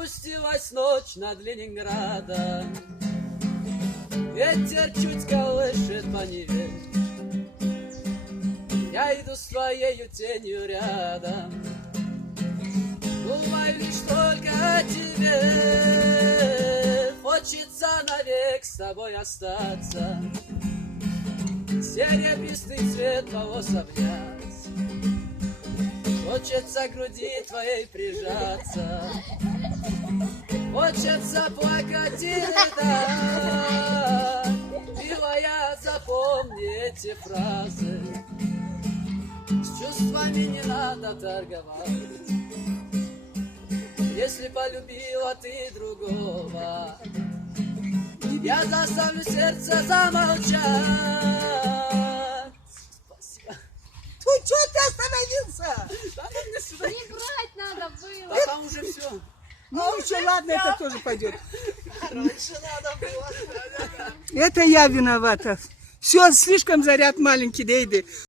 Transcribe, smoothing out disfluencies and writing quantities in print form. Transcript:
Спустилась ночь над Ленинградом, ветер чуть колышет по Неве. Я иду с твоею тенью рядом, думаю лишь только о тебе. Хочется навек с тобой остаться, серебристый цвет волос обнять. Хочется к груди твоей прижаться, хочется плакать и рыдать. Милая, запомни эти фразы, с чувствами не надо торговать. Если полюбила ты другого, я заставлю сердце замолчать. Спасибо. Ты что ты остановился? Да, ну, мне сюда. Не брать надо было. Да там уже все. Ну еще ладно, это тоже пойдет. Раньше надо было. Это я виновата. Все, слишком заряд маленький, Дейды.